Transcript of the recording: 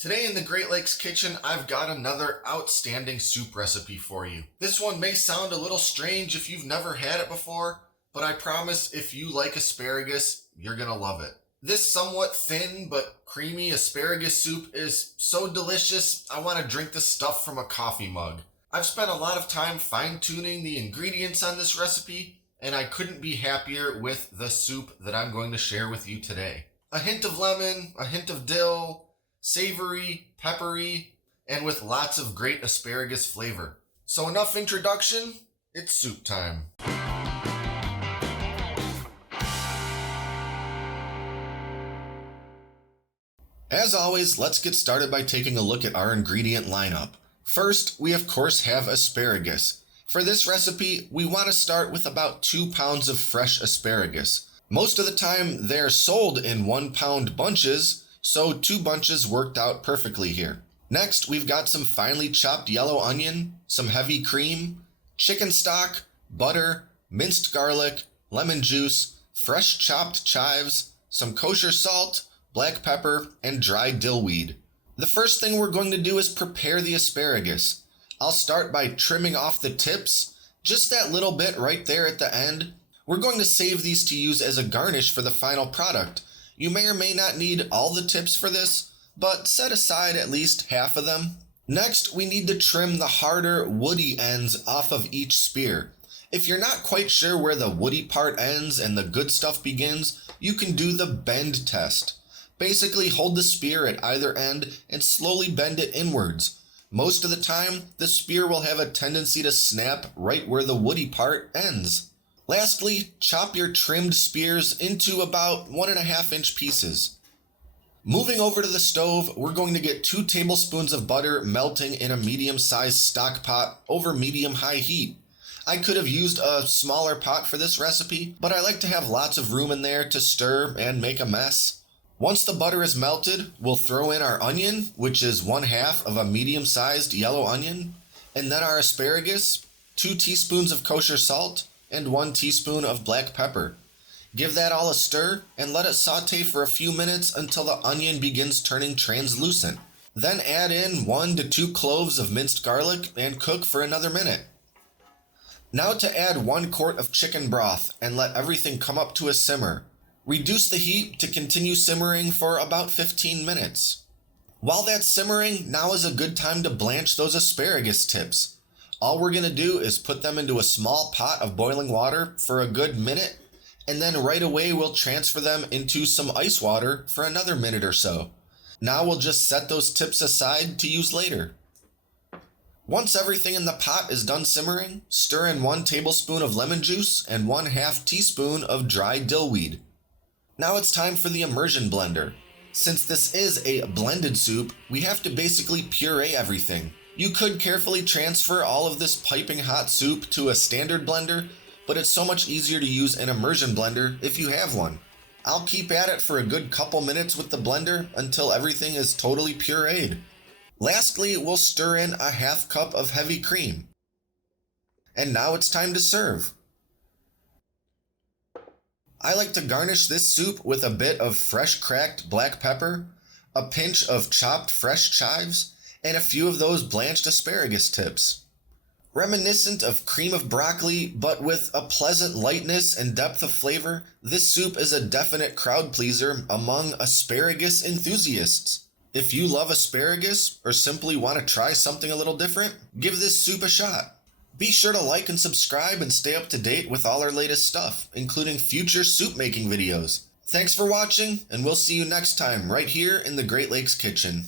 Today in the Great Lakes Kitchen, I've got another outstanding soup recipe for you. This one may sound a little strange if you've never had it before, but I promise if you like asparagus, you're gonna love it. This somewhat thin but creamy asparagus soup is so delicious, I want to drink the stuff from a coffee mug. I've spent a lot of time fine-tuning the ingredients on this recipe, and I couldn't be happier with the soup that I'm going to share with you today. A hint of lemon, a hint of dill, savory, peppery, and with lots of great asparagus flavor. So enough introduction, it's soup time. As always, let's get started by taking a look at our ingredient lineup. First, we of course have asparagus. For this recipe, we want to start with about 2 pounds of fresh asparagus. Most of the time, they're sold in 1 pound bunches, so 2 bunches worked out perfectly here. Next, we've got some finely chopped yellow onion, some heavy cream, chicken stock, butter, minced garlic, lemon juice, fresh chopped chives, some kosher salt, black pepper, and dry dill weed. The first thing we're going to do is prepare the asparagus. I'll start by trimming off the tips, just that little bit right there at the end. We're going to save these to use as a garnish for the final product. You may or may not need all the tips for this, but set aside at least half of them. Next, we need to trim the harder, woody ends off of each spear. If you're not quite sure where the woody part ends and the good stuff begins, you can do the bend test. Basically, hold the spear at either end and slowly bend it inwards. Most of the time, the spear will have a tendency to snap right where the woody part ends. Lastly, chop your trimmed spears into about 1.5 inch pieces. Moving over to the stove, we're going to get 2 tablespoons of butter melting in a medium-sized stock pot over medium-high heat. I could have used a smaller pot for this recipe, but I like to have lots of room in there to stir and make a mess. Once the butter is melted, we'll throw in our onion, which is 1/2 of a medium-sized yellow onion, and then our asparagus, 2 teaspoons of kosher salt, and 1 teaspoon of black pepper. Give that all a stir and let it saute for a few minutes until the onion begins turning translucent. Then add in 1 to 2 cloves of minced garlic and cook for another minute. Now to add 1 quart of chicken broth and let everything come up to a simmer. Reduce the heat to continue simmering for about 15 minutes. While that's simmering, now is a good time to blanch those asparagus tips. All we're going to do is put them into a small pot of boiling water for a good minute, and then right away we'll transfer them into some ice water for another minute or so. Now we'll just set those tips aside to use later. Once everything in the pot is done simmering, stir in 1 tablespoon of lemon juice and 1/2 teaspoon of dry dill weed. Now it's time for the immersion blender. Since this is a blended soup, we have to basically puree everything. You could carefully transfer all of this piping hot soup to a standard blender, but it's so much easier to use an immersion blender if you have one. I'll keep at it for a good couple minutes with the blender until everything is totally pureed. Lastly, we'll stir in a 1/2 cup of heavy cream. And now it's time to serve. I like to garnish this soup with a bit of fresh cracked black pepper, a pinch of chopped fresh chives, and a few of those blanched asparagus tips. Reminiscent of cream of broccoli, but with a pleasant lightness and depth of flavor, this soup is a definite crowd pleaser among asparagus enthusiasts. If you love asparagus or simply want to try something a little different, give this soup a shot. Be sure to like and subscribe and stay up to date with all our latest stuff, including future soup making videos. Thanks for watching, and we'll see you next time right here in the Great Lakes Kitchen.